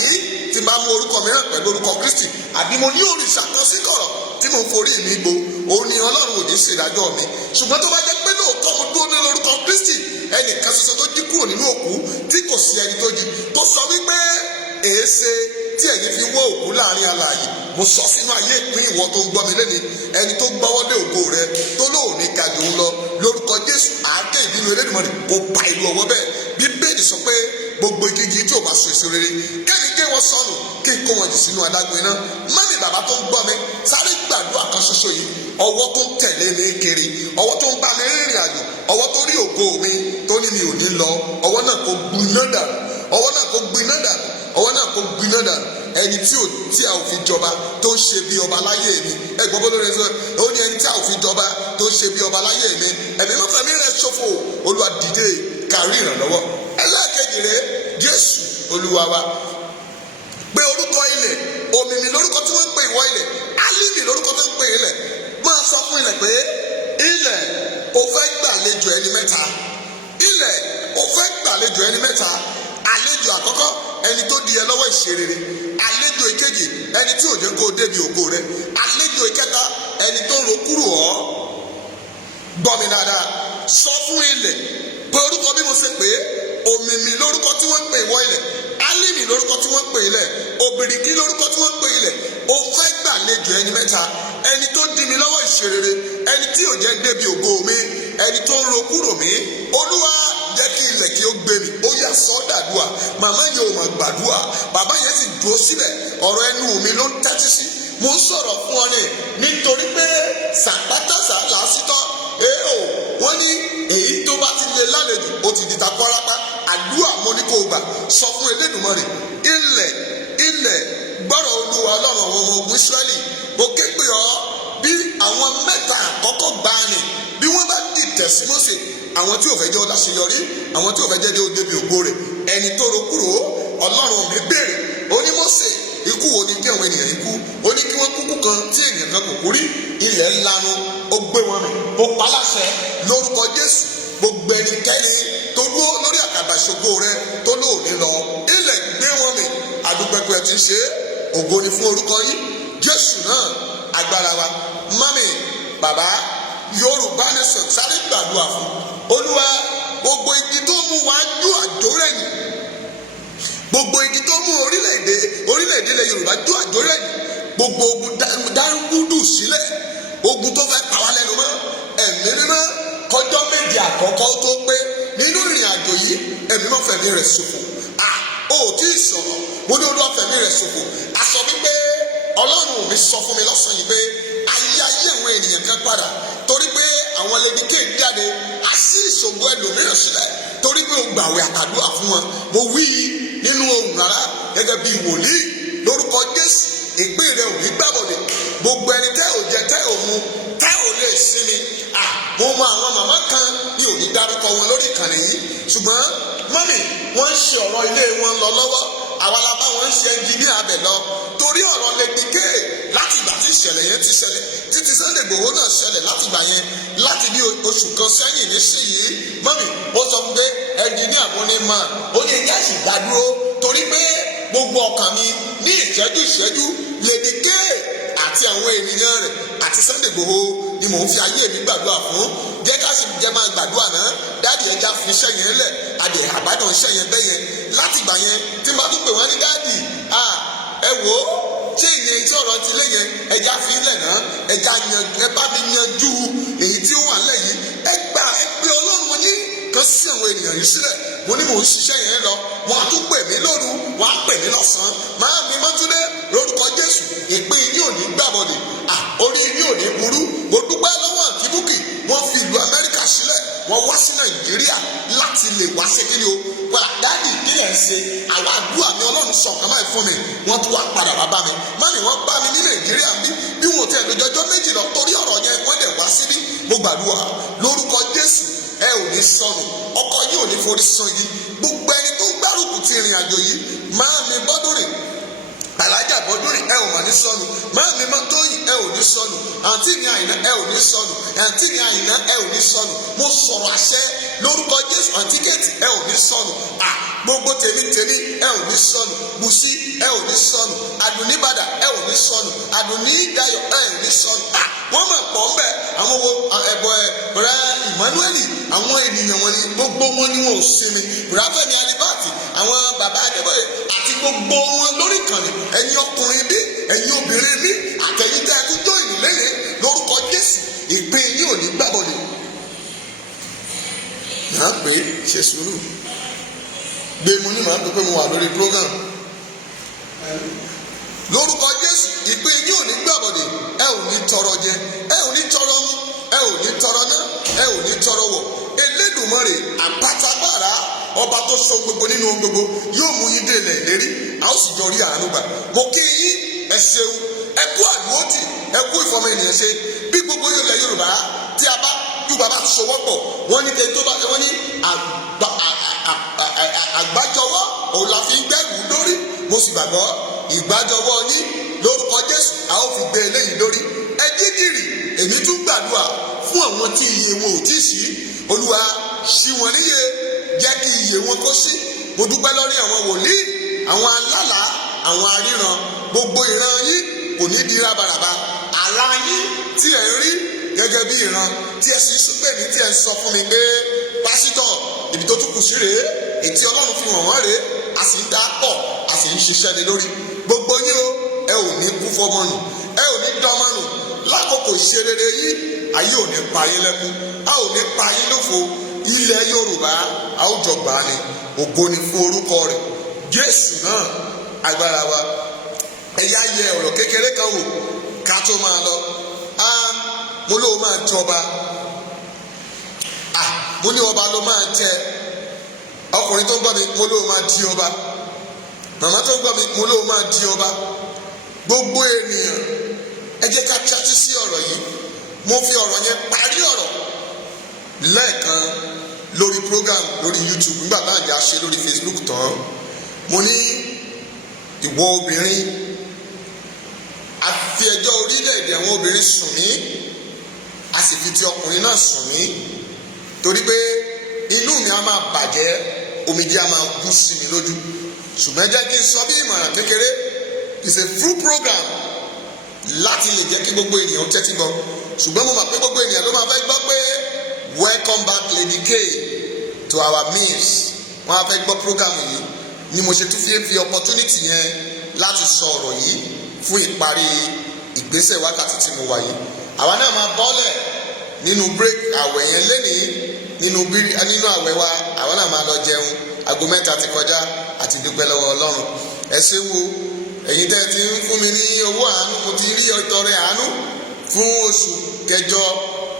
tí bá mú orúkọ mìíràn pẹ̀lú orúkọ Kristi, àbí mo ní òrìṣà kan sí kọ̀rọ̀ tí mo ń forí mi gbo, òun ni Ọlọ́run ò ní ṣe ìdájọ́ mi. Ṣùgbọ́n tó bá jẹ́ pé lóòótọ́ mo dúró ní orúkọ Kristi, ẹnìkan ṣoṣo tó jí kúrò nínú òkú, tí kò sí ẹni tó jí, tó sọ wípé èéṣe tí ẹ̀yin fi wọ́ òkú láàrin alààyè. Mo sọ sínú ayé ìpín ìwọ tó ń gbọ́ mi lẹ́ni, ẹni tó gbọ́wọ́ lé ògo rẹ tó lóòní ga jù ń lọ, lórúkọ Jésù àáké ìbínú Elédùmarè kò pa ìlú ọwọ́ bẹ́ẹ̀. Bíbélì sọ pé gbogbo igi tí ò bá so èso rere kẹ́ni gé wọn sọnù, kí n kó wọn jù sínú adágún iná. Mọ́mí bàbá tó ń gbọ́ mi, sáré gbàdúrà kan ṣoṣo yìí. Ọwọ́ tó ń tẹ̀lé mi kiri, ọwọ́ tó ń bá mi rìnrìn àjò, ọwọ́ tó rí ògo mi tó ní mi ò ní lọ, ọwọ́ náà kò gbiná dànù, ọwọ́ náà kò gbiná dànù, ọwọ́ náà kò gbiná dànù. Ẹni tí a ò fi jọba tó ń ṣe bí ọba láyé mi, ẹgbọ́n bó lórí ẹsẹ̀ ó ní ẹni tí a ò fi jọba tó ń ṣe bí ọba láyé mi, ẹ̀mí mọ́fẹ́ mi rẹ̀ ṣòfò. Olúwa dìde kárí ìrànlọ́wọ́. Ẹlẹ́ẹ̀kejì rẹ̀, Jésù Olúwa wa. Pé orúkọ ilẹ̀, òmìmì lórúkọ tí wọ́n ń pè ìwọ ilẹ̀, Álímì lórúkọ tó ń pè ilẹ̀. Máa sọ fún ilẹ̀ pé ilẹ̀ ò fẹ́ gbàlejò ẹni mẹ́ta. Ilẹ̀ ò fẹ́ gbàlejò ẹni mẹ́ta. Àlejò àkọ́kọ́, ẹni tó di ẹ lọ́wọ́ ìṣerere. Àlejò ìkejì, ẹni tí ò jẹ́ kó o débi ògo rẹ. Àlejò ìkẹta, ẹni tó ń ro kúrò ọ́. Gbọ́ mi dáadáa, sọ fún ilẹ̀ pé orúkọ bí mo ṣe pè é, òmìmì lórúkọ tí wọ́n ń pè ìwọ ilẹ̀, Álímì lórúkọ tí wọ́n ń pè ilẹ̀, òbìrìkì lórúkọ tí wọ́n ń pè ilẹ̀. Ó fẹ́ gbàlejò ẹni mẹ́ta, ẹni tó dí mi lọ́wọ́ ìṣerere, ẹni tí ò jẹ́ débi ògo mi, ẹni tó ń ro kúrò mi. Olúwa jẹ́ kí ilẹ̀ kí ó gbé mi. Ó yá sọ dàdúà. Màmá yẹn ò mọ̀ gbàdúà, bàbá yẹn sì dúró síbẹ̀. Ọ̀rọ̀ ẹnu mi ló ń tẹ́tí sí. Mo ń sọ̀rọ̀ fún ọ ní nítorí pé sàpátàsà làásìtọ́. Wọ́n ní èyí tó bá ti lè lálejò ó ti di takọ́rápá. Àdúrà mo ní kó gbà. Sọ fún Elédùmarè, ilẹ̀ gbọ́rọ̀ Olúwa Ọlọ́run àwọn ọmọ ogun Ísírẹ́lì. Mo ké pè ọ́ bí àwọn mẹ́ta àkọ́kọ́ gbani, bí wọ́n bá dìtẹ̀ sí Mósè, àwọn tí ò fẹ́ jẹ́ ó láṣeyọrí, àwọn tí ò fẹ́ jẹ́ ó débi ògo rẹ̀, ẹni tó ro kúrò. Ọlọ́run mi béèrè, ó ní Mósè, ikú wo ni kí àwọn ènìyàn yìí kú? Ó ní kí wọ́n kúkú kan tí ènìyàn kan kò kú rí. Ilẹ̀ ńlanu, ó gbé wọn mì. Mo pa láṣẹ lórúkọ Jésù, gbogbo ẹnikẹ́ni tó dúró lórí àkàbà ìṣògo rẹ tó lóòní lọ, ilẹ̀ gbé wọn mì. Àdúgbẹ́pẹ́ ti ṣe ògo ni fún orúkọ yín. Jésù náà agbára wa. Mami, bàbá, Yorùbá nation sáré gbàdúrà fún Olúwa. Gbogbo igi tó mú wa jó àjò rẹ̀ nì, gbogbo igi tó mú orílẹ̀-èdè ilẹ̀ Yorùbá jó àjò rẹ̀ nì, gbogbo ogun dárúgúdù sílẹ̀, ogun tó fẹ́ pa wá lẹ́nu mọ́, ẹ̀mí mímọ́ kọjọ́ méje àkọ́kọ́ tó pé nínú ìrìn àjò yìí, ẹ̀mí mọ́ fẹ̀mí rẹ̀ ṣòfò. Ó tí ì sọ̀rọ̀, mo ní Olúwa fẹ̀mí rẹ̀ ṣòfò. A sọ wípé Ọlọ́run mi sọ fún mi lọ́sàn-án yìí pé ayé àwọn ènìyàn kan padà torí pé àwọn lédíkè jáde, a sí ìṣògo ẹlòmíràn sílẹ̀ torí pé o gbàwé àtàdúrà fún wọn. Mo wí nínú ohùn rárá gẹ́gẹ́ bí wòlíì lórúkọ Jésù, ìpín rẹ ò ní gbàbọ̀dẹ̀. Gbogbo ẹni tẹ́ ò jẹ, tẹ́ ò mu, tẹ́ ò lè sinmi. Mo mọ àwọn màmá kan, ní òní dárúkọ wọn lórí ìkànnì yìí, ṣùgbọ́n mọ́mì wọ́n ń ṣe ọ̀rọ̀ ilé wọn lọ lọ́wọ́. àwa la bá wọn ṣe ẹnjìníà abẹ lọ torí ọ̀rọ̀ Lady K láti ìgbà tí ìṣẹ̀lẹ̀ yẹn ti ṣẹlẹ̀ títí Sunday Igboho náà ṣẹlẹ̀ láti ìgbà yẹn láti bí oṣù kan sẹ́yìn nísìnyìí mọ́mì ó sọ fún pé ẹnjìníà mo ní mọ̀ ó ní ẹ̀yà sì dádúró torí pé gbogbo ọkàn mi ní ìṣẹ́jú Lady K àti àwọn ènìyàn rẹ̀ àti Sunday Igboho ni mò ń fi ayé mi gbàdúrà fún jẹ́ ká sì jẹ́ máa gbàdúrà náà dáàdì ẹja fi iṣẹ́ yẹn lẹ̀ adè àbádàn iṣẹ́ yẹn bẹ́ yẹn láti gbà yẹn tí n bá tún pè wọ́n ní dáàdì ẹ wò ó ṣé ìyẹn tí ọ̀rọ̀ ti lé yẹn ẹja fi lẹ̀ náà ẹja ẹ bá mi yanjú èyí tí ó wà lẹ̀ yìí ẹ gbà ẹ pé Ọlọ́run yín kan sí àwọn ènìyàn yìí sílẹ̀ mo ní mò ń ṣiṣẹ́ yẹn lọ wọ́n á tún pè mí lóru wọ́n á pè mí lọ́sàn-án máa mi Mọ́túndé lórúkọ Jésù ìpín yín ò ní gbàbọ̀dẹ̀ orí yín ò ní burú mo dúpẹ́ lọ́wọ́ àǹtí Búkì wọ́n fi ìlú Amẹ́ríkà sílẹ̀ wọ́n wá sí Nàìjíríà láti lè wá ṣe kí ni o padà dáàdì ìpínlẹ̀ ń ṣe àwọn àdúrà mi Ọlọ́run sọ nǹkan báyìí fún mi wọ́n tún wá padà wá bá mi mọ́mì wọ́n bá mi ní Nàìjíríà bí wọn ò tẹ̀ lójọjọ́ méjì lọ torí ọ̀rọ̀ yẹn wọ́n dẹ̀ wá síbí mo gbàdúrà lórúkọ Jésù ẹ ò ní sọnù ọkọ yìí ò ní forí sàn yìí gbogbo ẹni tó gbárùkù ti ìrìn àjò yìí máa mi Bọ́dúnrìn alájà Bọ́dúnrìn ẹ ò mà ní sọnù máa mi Mọ́tóyìn ẹ ò ní sọnù àǹtí mi Àyìnà ẹ ò ní sọnù àǹtí mi Àyìnà ẹ ò ní sọnù mo sọ̀rọ̀ àṣẹ lórúkọ Jésù àǹtí Kẹ́tì ẹ ò ní sọnù gbogbo tèmi ẹ ò ní sọnù Bùsí ẹ ò ní sọnù Àdùnníbàdà ẹ ò ní sọnù Àdùnnídayọ̀ ẹ ò ní sọnù wọ́n máa pọ̀ ń bẹ̀ àwọn ẹ̀bọ̀ rẹ̀ Emmanuel àwọn ènìyàn wọn ni gbogbo wọn ni wọn ò sinmi Fẹ́mi Alibati àwọn bàbá Adébóyè àti gbogbo wọn lórí ìkànnì ẹ̀yin ọkùnrin bí ẹ̀yin obìnrin bí àtẹ̀yìntẹ́ ẹ̀kújọ́ ìrìnlẹ́yìn lórúkọ Jésù ìpín yìí ò ní gbàbọ̀dẹ̀ náà pé ṣe sùúrù gbé mu ní màá pé mo wà lórí program lórúkọ Jésù ìpín yìí ò ní gbàbọ̀dẹ̀ ẹ ò ní tọrọ jẹ ẹ ò ní tọrọ mú ẹ ò ní tọrọ ná ẹ ò ní tọrọ wọ̀ Elédùmarè àpátábàrà ọba tó so gbogbo nínú ohun gbogbo yóò mú yín délé ìlérí a ó sì jọ rí àánú gbà mo kí yín ẹ ṣeun ẹ kú àdúrótì ẹ kú ìfọmọ ènìyàn ṣe bí gbogbo yóò lẹ Yorùbá tí a bá Yorùbá bá sowọ́pọ̀ wọ́n ní tẹ́tọ́ bá wọ́n ní àgbájọwọ́ òun la fi ń gbẹ́rù lórí mo sì gbàgbọ́ ìgbàjọwọ́ yín lórúkọ Jésù a ó fi gbé eléyìí lórí ẹ dídìrì èmi tún gbàdúrà fún àwọn tí iye wọn ò tí ì sí Olúwa ṣí wọn níyè jẹ́ kí iye wọn kó sí mo dúpẹ́ lórí àwọn wòlíì àwọn alálàá àwọn aríran gbogbo ìran yín kò ní di rábaràba àlá yín tí ẹ ń rí gẹ́gẹ́ bí ìran tí ẹ sì ń pè mí tí ẹ ń sọ fún mi pé pásítọ̀ ibi tó tún kù sí rèé ètí Ọlọ́run fi wọ̀n wọ́n rèé a sì ń dá pọ̀ a sì ń ṣiṣẹ́ lé lórí gbogbo yín o ẹ ò ní kú fọmọ nù ẹ ò ní dánmọ́ nù lákòókò ìṣerere yín ayé ò ní pa yín lẹ́kún a ò ní pa yín lófo ilẹ̀ Yorùbá a ó jọ gbà á ní ògo ni fún orúkọ rẹ̀ Jésù náà agbára wa ẹ̀yà yẹ ọ̀rọ̀ kékeré kan wò ká tó máa lọ mo lóò máa jọba mo ní ọba ló máa jẹ ọkùnrin tó ń gbọ́ mi mo lóò máa di ọba màmá tó ń gbọ́ mi mo lóò máa di ọba gbogbo ènìyàn ẹ jẹ́ ká tẹ́tí sí ọ̀rọ̀ yìí mo fi ọ̀rọ̀ yẹn parí ọ̀rọ̀ lẹ́ẹ̀kan lórí program lórí YouTube nígbà tá à ń jà ṣe lórí Facebook tán mo ní ìwọ obìnrin a fi ẹjọ́ orílẹ̀-èdè àwọn obìnrin sùn mí a sì fi ti ọkùnrin náà sùn mí torí pé inú mi a máa bàjẹ́ omijé a máa kú sí mi lójú ṣùgbọ́n jẹ́ kí n sọ bí ìmọ̀ràn kékeré it's a full program láti lè jẹ́ kí gbogbo ènìyàn tẹ́tí gbọ́ ṣùgbọ́n mo mọ̀ pé gbogbo ènìyàn ló máa fẹ́ gbọ́ pé welcome back Lady K to our midst wọ́n á fẹ́ gbọ́ program yìí ni mo ṣe tún fi opportunity yẹn láti sọ ọ̀rọ̀ yìí fún ìparí ìgbésẹ̀ wákàtí tí mo wà yìí àwa náà máa bọ́lẹ̀ nínú break àwẹ̀ yẹn lénìí nínú àwẹ̀ wa àwa náà máa lọ jẹun aago 3 ti kọjá àti dúpẹ́ lọ́wọ́ Ọlọ́run ẹ ṣé wo ẹ̀yin tẹ́ ti ń fún mi ní owó àánú mo ti rí ìtọrẹ àánú fún oṣù kẹjọ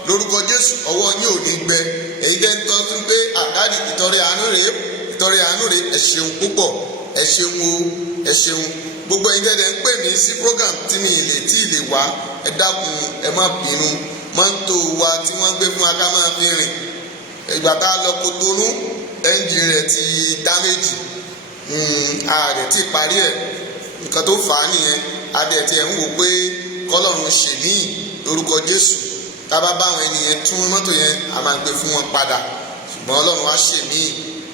lórúkọ Jésù ọwọ́ yín ò ní gbẹ ẹ̀yin tẹ́ ń tọ́ tún pé àkáàdì ìtọrẹ àánú rèé ẹ ṣeun púpọ̀ ẹ ṣeun o ẹ ṣeun gbogbo ẹ̀yin tẹ́ ń pè mí sí program tí mi lè wá ẹ dákun ẹ má bínú mọ́tò wa tí wọ́n gbé fún wa ká máa fi rìn ìgbà tá a lọ Kòtónú ẹ́ńjìn rẹ̀ ti dáméjì ààrẹ tí parí ẹ̀ nǹkan tó fà á nìyẹn. adẹ̀ tí ẹ̀ ń wò pé kọ́lọ́run ṣèmí lórúkọ Jésù, tá bá bá àwọn ènìyàn tún mọ́tò yẹn a máa gbé fún wọn padà, ṣùgbọ́n Ọlọ́run á ṣèmí,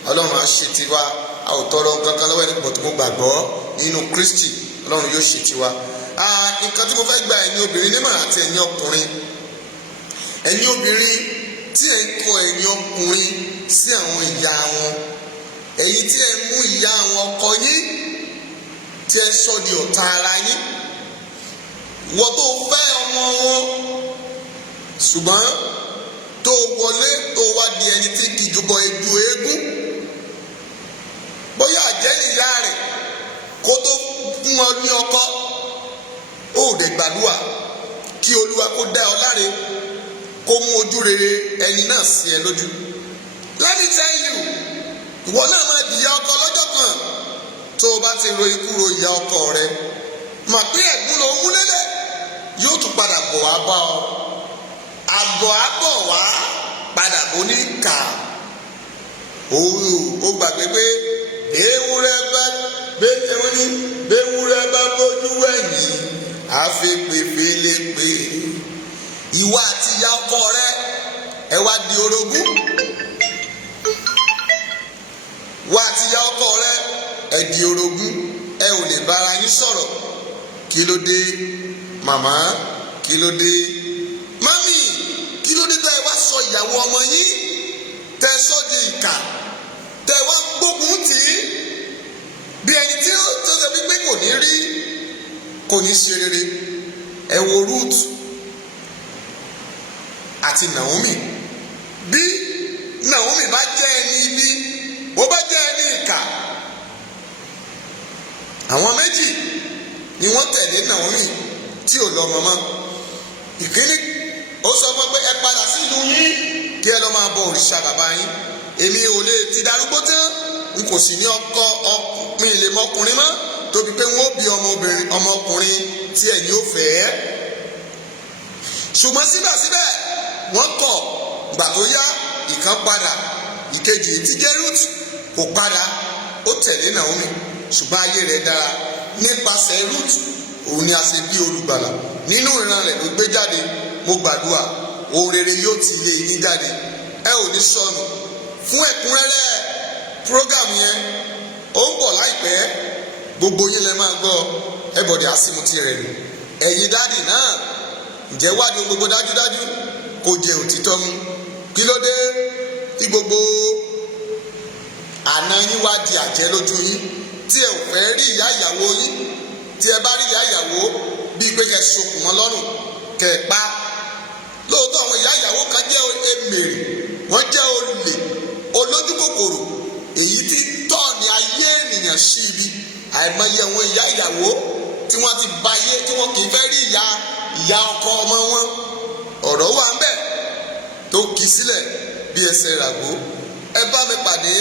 Ọlọ́run á ṣe tiwa. a ò tọrọ kankan lọ́wọ́ ẹni pọ̀ tó mo gbàgbọ́ nínú Kristi, Ọlọ́run yóò ṣe tiwa. nǹkan tí mo fẹ́ gba ẹ̀yin obìnrin nímọ̀ràn àti ẹ̀yin ọkùnrin, ẹ̀yin obìnrin tí ẹ̀ ń kọ ẹ̀yin ọkùnrin sí àwọn ìyá wọn, ẹ̀yin tí ẹ̀ mú ìyá àwọn ọkọ yín tí ẹ̀ sọ di ọ̀tá ara yín, wọ́n tó fẹ́ ọmọ wọn ṣùgbọ́n tó wọlé tó wá di ẹni tí kì í jùbọ̀ ejú eégún, bóyá àjẹ́ nìyá rẹ̀ kó tó fún ọ ní ọkọ, ó dẹ̀ gbàdúrà kí Olúwa kó dá ọ láre, kó mú ojú rere ẹni náà sí ẹ lójú. Let me tell you, ìwọ náà máa di ìyá ọkọ lọ́jọ́ kan. tó o bá ti ro ikú ro ìyá ọkọ rẹ, mà pé ẹ̀gbọ́n ló mú lélẹ̀ yóò tún padà bọ̀ wá bá ọ. àbọ̀ àbọ̀ wá padà bó ní kà. ó gbàgbé pé ewúrẹ́ bá bójú wẹ̀yìn àfi pèpè lè pè. ìwọ àti ìyá ọkọ rẹ ẹ wá di orogún. ìwọ àti ìyá ọkọ rẹ ẹ di orogún, ẹ ò lè bára yín sọ̀rọ̀. kí ló dé màmá? kí ló dé mami? kí ló dé tẹ́ ẹ wá sọ ìyàwó ọmọ yín, tẹ́ ẹ sọ di ìkà, tẹ́ ẹ wá gbógun tì í bí ẹni tí ó tó ṣe wípé kò ní ṣe rere. ẹ wo Ruth àti Naomi. bí Naomi bá jẹ́ ẹni ibi, bó bá jẹ́ ẹni ìkà, àwọn méjì ni wọ́n tẹ̀lé Naomi tí ò lọ́mọ mọ́. ìkíní ó sọ fún pé ẹ padà sí ìlú yín kí ẹ lọ máa bọ òrìṣà bàbá yín. èmi ò lè ti darúgbó tán, n kò sì ní ọkọ mi lè mọkùnrin mọ́, tóbi pé wọ́n bí ọmọkùnrin tí ẹ̀yin ò fẹ́. ṣùgbọ́n síbẹ̀síbẹ̀ wọ́n kọ̀. gbà tó yá, ìkan padà, ìkejì tí jẹ́ Ruth kò padà, ó tẹ̀lé Naomi, ṣùgbọ́n ayé rẹ̀ dára. nípasẹ̀ Ruth òun ni a ṣe bí olùgbàlà, nínú ìran rẹ̀ ló gbé jáde. mo gbàdúrà ohun rere yóò ti ilé yín jáde, ẹ ò ní sọnù. fún ẹ̀kúnrẹ́rẹ́ program yẹn ó ń bọ̀ láìpẹ́, gbogbo yín lẹ máa gbọ́. ẹbọdẹ àsìmùtì rẹ̀ lò. ẹ̀yin dáàdì náà, ǹjẹ́ wádìí gbogbo dájúdájú kò jẹ́ òtítọ́ mú? kí ló dé tí gbogbo àna yín wá di àjẹ́ lójú yín, tí ẹ ò fẹ́ rí ìyá ìyàwó yín? tí ẹ bá rí ìyá ìyàwó bíi pé kẹ́ sokùn mọ́ lọ́rùn, kẹ́ pa. lóòótọ́ àwọn ìyá ìyàwó kan jẹ́ èmèrè, wọ́n jẹ́ olè, olójú kòkòrò, èyí tí tọ́ọ̀nì ayé ènìyàn sí ibi. àìmọye àwọn ìyá ìyàwó tí wọ́n ti ba ayé, tí wọ́n kì í fẹ́ rí ìyá ọkọ ọmọ wọn. ọ̀rọ̀ wà ń bẹ̀ tó kì í sílẹ̀ bí ẹsẹ̀ ràgó. ẹ bá mi pàdé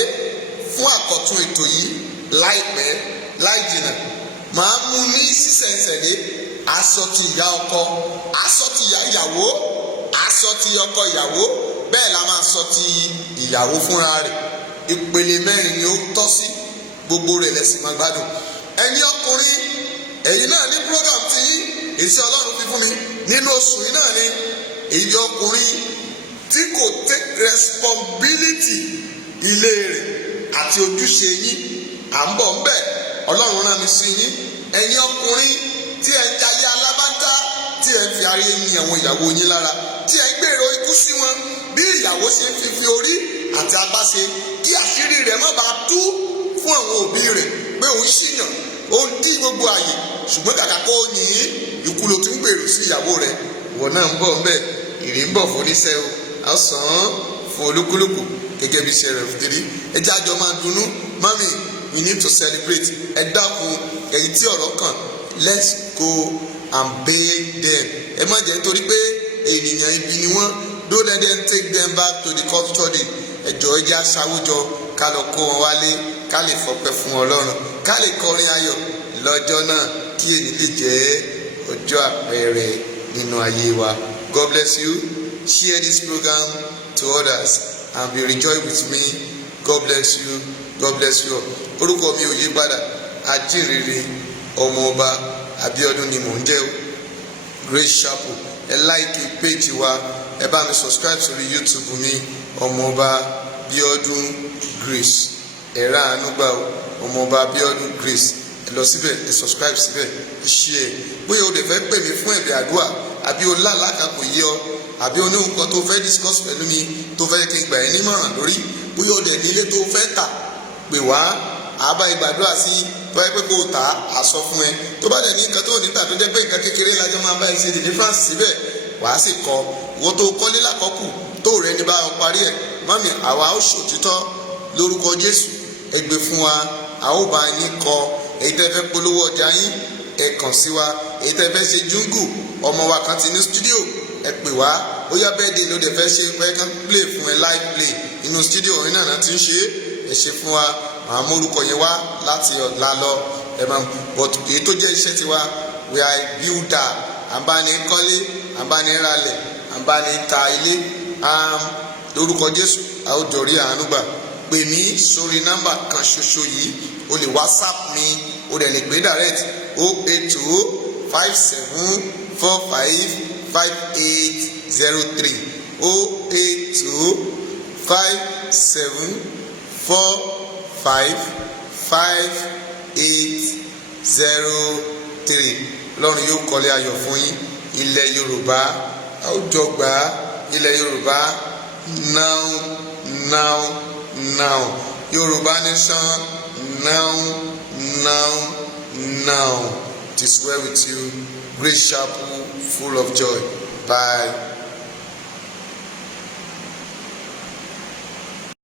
fún àkọ́tún ètò yìí láìpẹ́ láì jìnnà. màá mú ní sísẹ̀nsẹ̀lé. aṣọ ti ìyá ọkọ, aṣọ ti ìyá ìyàwó, aṣọ ti ọkọ ìyàwó, bẹ́ẹ̀ la máa sọ ti ìyàwó fúnra rẹ̀. ìpele mẹ́rin ni ó tọ́ sí, gbogbo rẹ̀ lẹ́sìn máa gbádùn. ẹ̀yin ọkùnrin, ẹ̀yin náà ní program tí èsì Ọlọ́run fi fún mi nínú oṣù yìí náà ni èyí ọkùnrin tí kò take responsibility ilé rẹ̀ àti ojúṣe yín. à ń bọ̀ ń bẹ̀, Ọlọ́run rán mi sí yín. ẹ̀yin ọkùnrin tí ẹ̀ ń jayé alábàtà, tí ẹ̀ ń fi ayé yin àwọn ìyàwó yín lára, tí ẹ̀ ń gbèrò ikú sí wọn bí ìyàwó ṣe ń fi orí àti apá ṣe, kí àṣírí rẹ̀ má bàa tú fún àwọn òbí rẹ̀ pé òun ṣìyàn, ó ń dí gbogbo àyè, ṣùgbọ́n kàkà kó o yìn ikú ló ti ń gbèrò sí ìyàwó rẹ̀. ìwọ náà ń bọ̀ ń bẹ̀, ìrì ń bọ̀ fún oníṣẹ́ o, a sàn án fún olúkúlùkù gẹ́gẹ́ bí iṣẹ́ rẹ̀ fún tèrí. ẹ jẹ́ àjọ máa dunnú. mami, we need to celebrate. ẹ dákun, èyí tí ọ̀rọ̀ kàn, let's go and bail them. ẹ má jẹ́ nítorí pé ènìyàn ibi ni wọ́n, don't let them take them back to the custody. ẹjọ́ ẹ jẹ́ aṣáwùjọ ká lọ kó wọn wálé, ká lè fọpẹ́ fún Ọlọ́run, ká lè kọrin ayọ̀ lọ́jọ́ náà, kí èyí lè jẹ́ ọjọ́ àpẹẹrẹ nínú ayé wa. God bless you. Share this program to others and be rejoiced with me. God bless you. God bless you. orúkọ mi ò yí padà, ajínrere ọmọọba Abíọ́dún ni mò ń jẹ́ o. Grace Chapel, ẹ like page wa, ẹ bá mi subscribe sórí YouTube mi, ọmọọba Abíọ́dún Grace, ẹ ra àánú gbà o, ọmọọba Abíọ́dún Grace, ẹ lọ síbẹ̀, ẹ subscribe síbẹ̀, ẹ share. Bóyá o lè fẹ́ pè mí fún ẹ̀bẹ̀ àdúrà, àbí o lálàá kan kò yé ọ, àbí o ní nǹkan tó fẹ́ discuss pẹ̀lú mi tó fẹ́ kí n gbà ẹ́ nímọ̀ràn lórí, bóyá o dẹ̀ nílé tó fẹ́ tà, pè wá, àbá ìgbàdúrà sí báyìí pé kó o tà á sọ fún ẹ. Tó bá dẹ̀ ní nǹkan tó níta tó jẹ́ pé nǹkan kékeré lájọ́ máa bá ẹ ṣe the difference síbẹ̀, wàá sì kọ. Wọ́n tó kọ́lé lákọ́kù tó rẹ ní bá ọ parí ẹ̀, mọ́mì àwa ó ṣòtítọ́ lórúkọ Jésù, ẹ gbé fún wa, a ó bá yín kọ. Èyí tẹ́ fẹ́ polówó ọjà yín, ẹ kàn sí wa. Èyí tẹ́ fẹ́ ṣe jungle, ọmọ wa kan ti ní studio, ẹ pè wá. Ó yá birthday ló dẹ̀ fẹ́ ṣe pé kán play fún ẹ, live play inú studio orin náà ti ń ṣe é ṣe fún wa. Màá mórúkọ yẹn wá láti ọ̀la lọ, ẹ máa but èyí tó jẹ́ iṣẹ́ tiwa, we are a builder, àbáni kọ́lé, àbáni ralẹ̀, àbáni ta ilé. Lórúkọ Jésù a ó jọrí àánú gbà. Pè mí sórí nọ́mbà kan ṣoṣo yìí, o lè WhatsApp mi, o dẹ̀ lè pè direct 08257455803 08257455803. Ọlọ́run yóò kọ́lé ayọ̀ fún yín. Ilẹ̀ Yorùbá a ó jọ gbà á. Ilẹ̀ Yorùbá now Yorùbá nation now. It is well with you. Grace Chapel, full of joy. Bye.